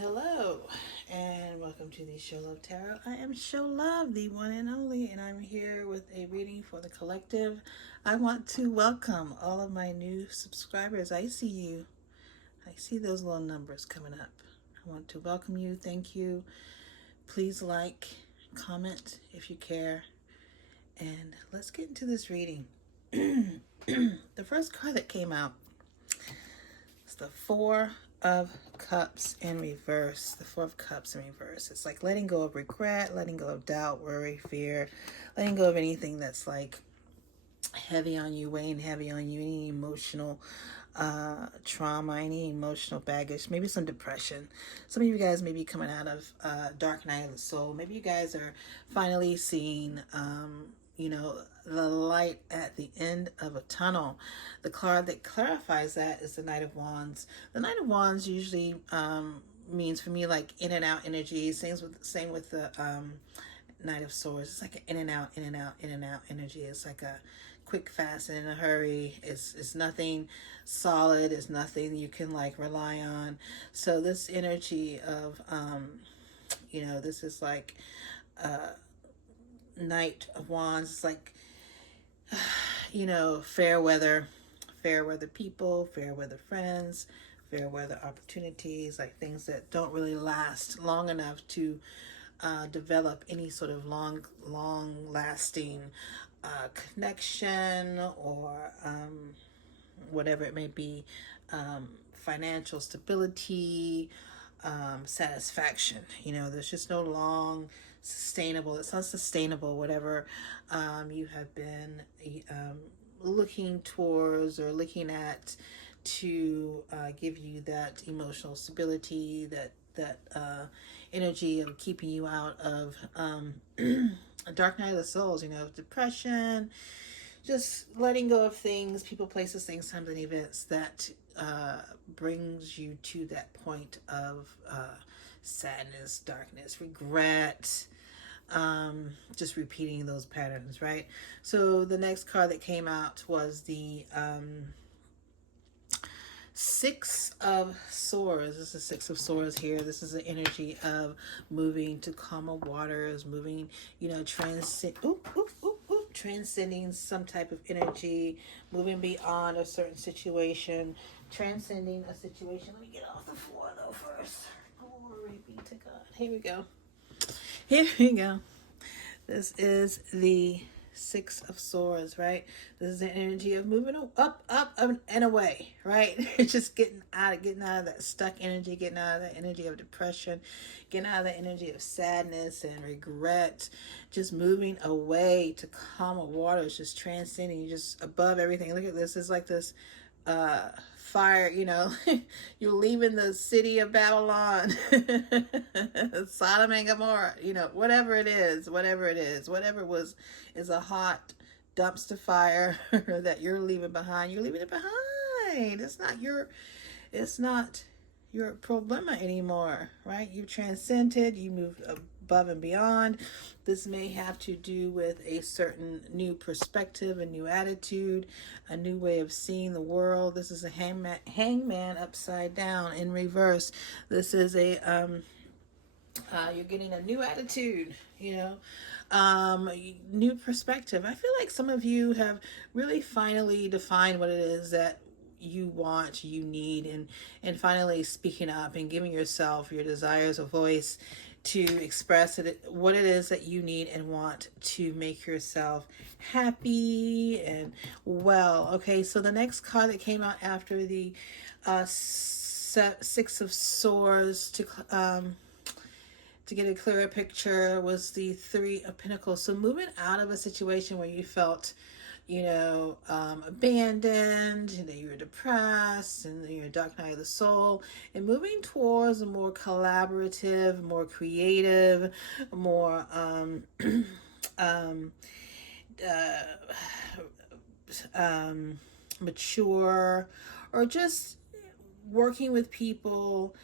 Hello, and welcome to the Show Love Tarot. I am Show Love, the one and only, and I'm here with a reading for the collective. I want to welcome all of my new subscribers. I see you. I see those little numbers coming up. I want to welcome you. Thank you. Please like, comment if you care, and let's get into this reading. The first card that came out is the Four of Cups in reverse. The Four of Cups in reverse. It's like letting go of regret, letting go of doubt, worry, fear, letting go of anything that's like heavy on you, weighing heavy on you, any emotional trauma, any emotional baggage, maybe some depression. Some of you guys may be coming out of dark night of the soul. Maybe you guys are finally seeing the light at the end of a tunnel. The card that clarifies that is the Knight of Wands. The Knight of Wands usually means for me like in and out energy. Same with the Knight of Swords. It's like an in and out, in and out, in and out energy. It's like a quick, fast, and in a hurry. It's nothing solid. It's nothing you can like rely on. So this energy of this is like Knight of Wands. It's like fair weather people, fair weather friends, fair weather opportunities, like things that don't really last long enough to develop any sort of long lasting connection or whatever it may be, financial stability, satisfaction. There's just no long sustainable, it's unsustainable, whatever you have been looking towards or looking at to give you that emotional stability, that energy of keeping you out of a dark night of the souls, depression, just letting go of things, people, places, things, times, and events that brings you to that point of sadness, darkness, regret, just repeating those patterns, right? So the next card that came out was the Six of Swords. This is Six of Swords here. This is the energy of moving to calmer waters, moving, transcending some type of energy, moving beyond a certain situation, transcending a situation. Let me get off the floor though first. Glory be to God. Here we go. Here we go. This is the Six of Swords, right? This is the energy of moving up, and away, right? Just getting out of that stuck energy, getting out of that energy of depression, getting out of that energy of sadness and regret, just moving away to calmer waters, just transcending, just above everything. Look at this. It's like this fire, you're leaving the city of Babylon, Sodom and Gomorrah, whatever it is, whatever is a hot dumpster fire that you're leaving behind. You're leaving it behind. It's not your problema anymore, right? You've transcended, you moved above and beyond. This may have to do with a certain new perspective, a new attitude, a new way of seeing the world. This is a hangman upside down in reverse. This is a you're getting a new attitude, new perspective. I feel like some of you have really finally defined what it is that you want, you need, and finally speaking up and giving yourself, your desires, a voice to express what it is that you need and want to make yourself happy and well. Okay, so the next card that came out after the Six of Swords to get a clearer picture was the Three of Pentacles. So moving out of a situation where you felt abandoned, that you were depressed, and you're a dark night of the soul, and moving towards a more collaborative, more creative, more mature, or just working with people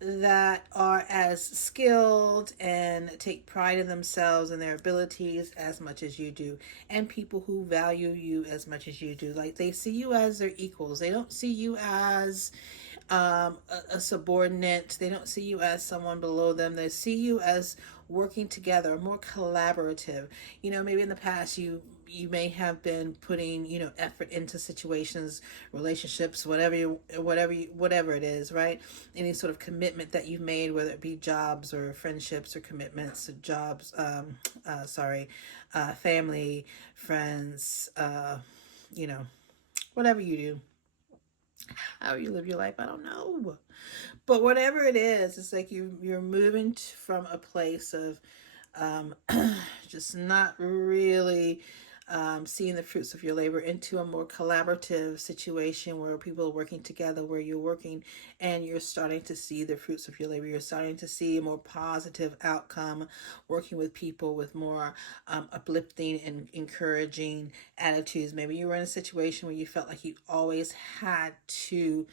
that are as skilled and take pride in themselves and their abilities as much as you do, and people who value you as much as you do. Like, they see you as their equals. They don't see you as a subordinate. They don't see you as someone below them. They see you as working together, more collaborative. Maybe in the past you may have been putting effort into situations, relationships, whatever it is, right? Any sort of commitment that you've made, whether it be jobs or friendships or commitments to jobs, family, friends, whatever you do, how you live your life, I don't know. But whatever it is, it's like you're moving from a place of um, just not really seeing the fruits of your labor into a more collaborative situation where people are working together, where you're working and you're starting to see the fruits of your labor. You're starting to see a more positive outcome, working with people with more uplifting and encouraging attitudes. Maybe you were in a situation where you felt like you always had to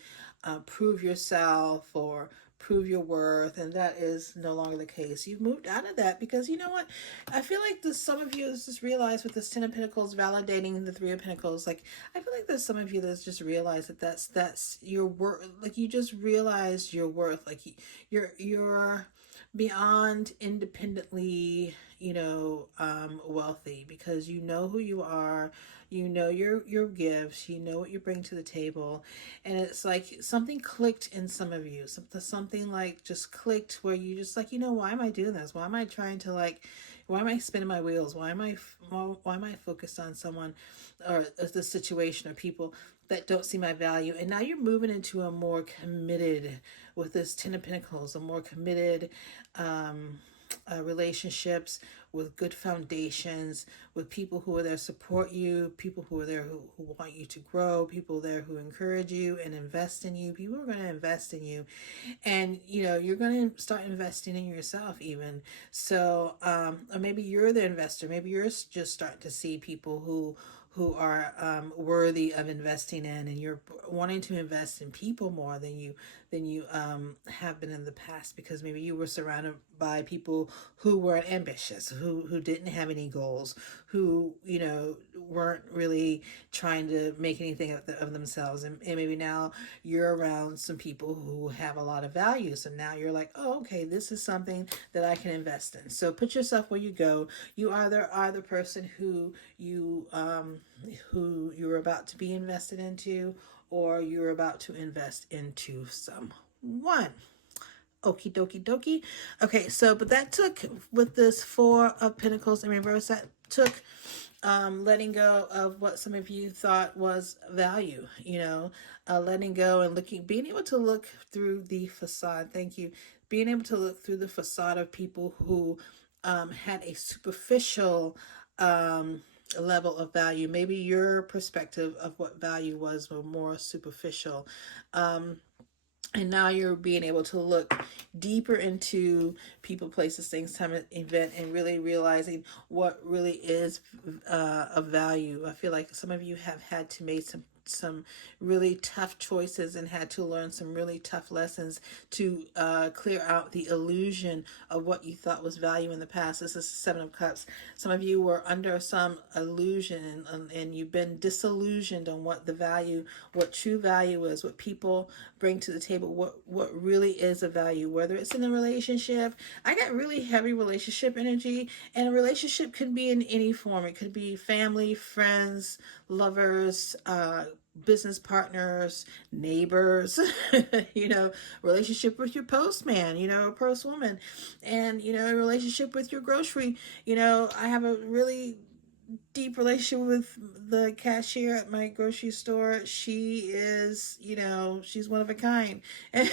prove yourself or prove your worth, and that is no longer the case. You've moved out of that because you know what? I feel like some of you just realized with this Ten of Pentacles validating the Three of Pentacles. Like I feel like there's some of you that's just realized that that's your worth. Like you just realized your worth. Like you're beyond independently, wealthy because you know who you are, you know your gifts, you know what you bring to the table, and it's like something clicked in some of you. Something like just clicked where you just like, why am I doing this? Why am I trying to like? Why am I spinning my wheels? Why am I focused on someone or the situation or people that don't see my value? And now you're moving into a more committed with this Ten of Pentacles, a more committed relationships with good foundations, with people who are there to support you, people who are there who want you to grow, people there who encourage you and invest in you. People are going to invest in you, and you're going to start investing in yourself even. So or maybe you're the investor. Maybe you're just starting to see people who are worthy of investing in, and you're wanting to invest in people more than you have been in the past, because maybe you were surrounded by people who weren't ambitious, who didn't have any goals, who weren't really trying to make anything of themselves, and maybe now you're around some people who have a lot of value. So now you're like, oh, okay, this is something that I can invest in. So put yourself where you go. You either are the person who you're about to be invested into, or you're about to invest into someone. Okie dokie dokie. Okay, so but that took, with this Four of Pentacles in reverse, that took letting go of what some of you thought was value, letting go and being able to look through the facade. Thank you. Being able to look through the facade of people who had a superficial level of value. Maybe your perspective of what value was were more superficial. And now you're being able to look deeper into people, places, things, time, event, and really realizing what really is of value. I feel like some of you have had to make some really tough choices and had to learn some really tough lessons to clear out the illusion of what you thought was value in the past. This is Seven of Cups. Some of you were under some illusion, and you've been disillusioned on what true value is, what people bring to the table, what really is a value, whether it's in a relationship. I got really heavy relationship energy, and a relationship could be in any form. It could be family, friends, lovers, business partners, neighbors, relationship with your postman, postwoman, and, a relationship with your grocery. I have a really deep relationship with the cashier at my grocery store. She is, she's one of a kind, and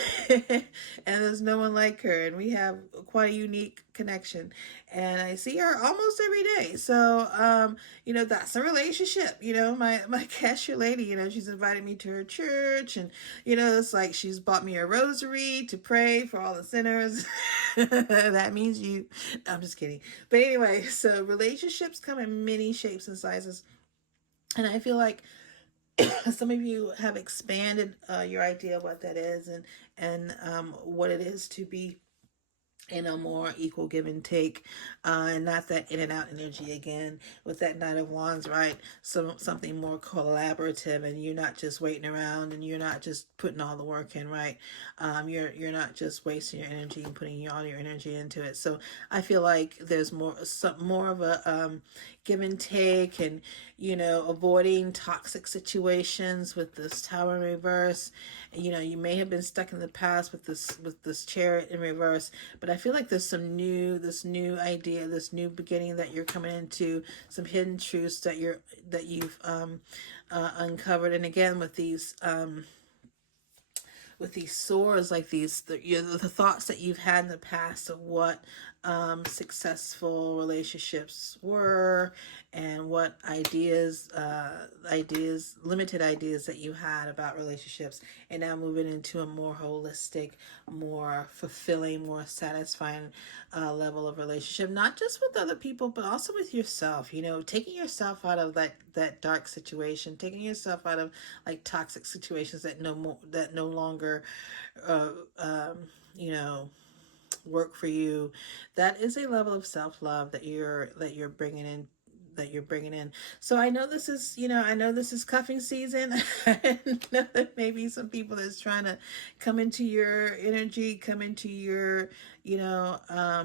there's no one like her, and we have quite a unique connection, and I see her almost every day. So that's a relationship. My cashier lady, she's invited me to her church, and it's like she's bought me a rosary to pray for all the sinners. That means you. No, I'm just kidding. But anyway, so relationships come in many shapes and sizes, and I feel like some of you have expanded your idea of what that is, and what it is to be in a more equal give and take, and not that in and out energy again with that Knight of Wands, right? Something more collaborative, and you're not just waiting around, and you're not just putting all the work in, right? You're not just wasting your energy and putting all your energy into it. So I feel like there's more of a give and take, and avoiding toxic situations with this Tower in reverse. You may have been stuck in the past with this Chariot in reverse, but I feel like there's this new idea, this new beginning that you're coming into, some hidden truths that you've uncovered. And again, with these swords, like the thoughts that you've had in the past of what successful relationships were, and what limited ideas that you had about relationships, and now moving into a more holistic, more fulfilling, more satisfying level of relationship, not just with other people, but also with yourself. Taking yourself out of that dark situation, taking yourself out of like toxic situations that no longer uh, um, you know work for you. That is a level of self-love that you're bringing in. So I know this is cuffing season. I know that maybe some people that's trying to come into your energy, come into your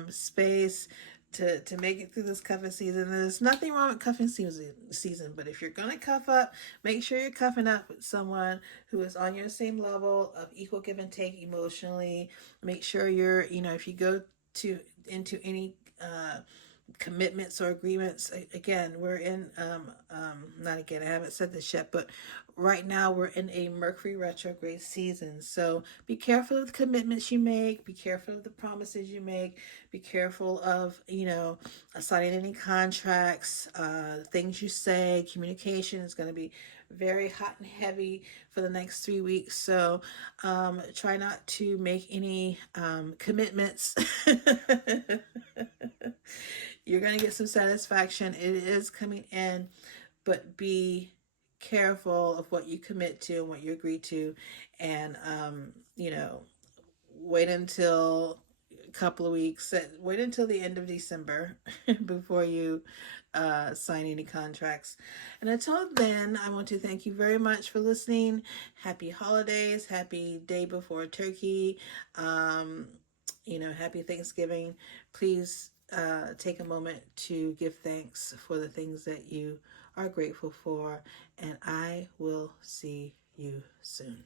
space to make it through this cuffing season. There's nothing wrong with cuffing season, but if you're gonna cuff up, make sure you're cuffing up with someone who is on your same level of equal give and take emotionally. Make sure if you go to into any commitments or agreements, again, we're in not again, I haven't said this yet, but right now we're in a Mercury retrograde season. So be careful of the commitments you make, be careful of the promises you make, be careful of signing any contracts, things you say. Communication is going to be very hot and heavy for the next 3 weeks. So try not to make any commitments. You're going to get some satisfaction. It is coming in, but be careful of what you commit to and what you agree to. And, wait until a couple of weeks, wait until the end of December before you sign any contracts. And until then, I want to thank you very much for listening. Happy holidays, happy day before Turkey, happy Thanksgiving. Please take a moment to give thanks for the things that you are grateful for, and I will see you soon.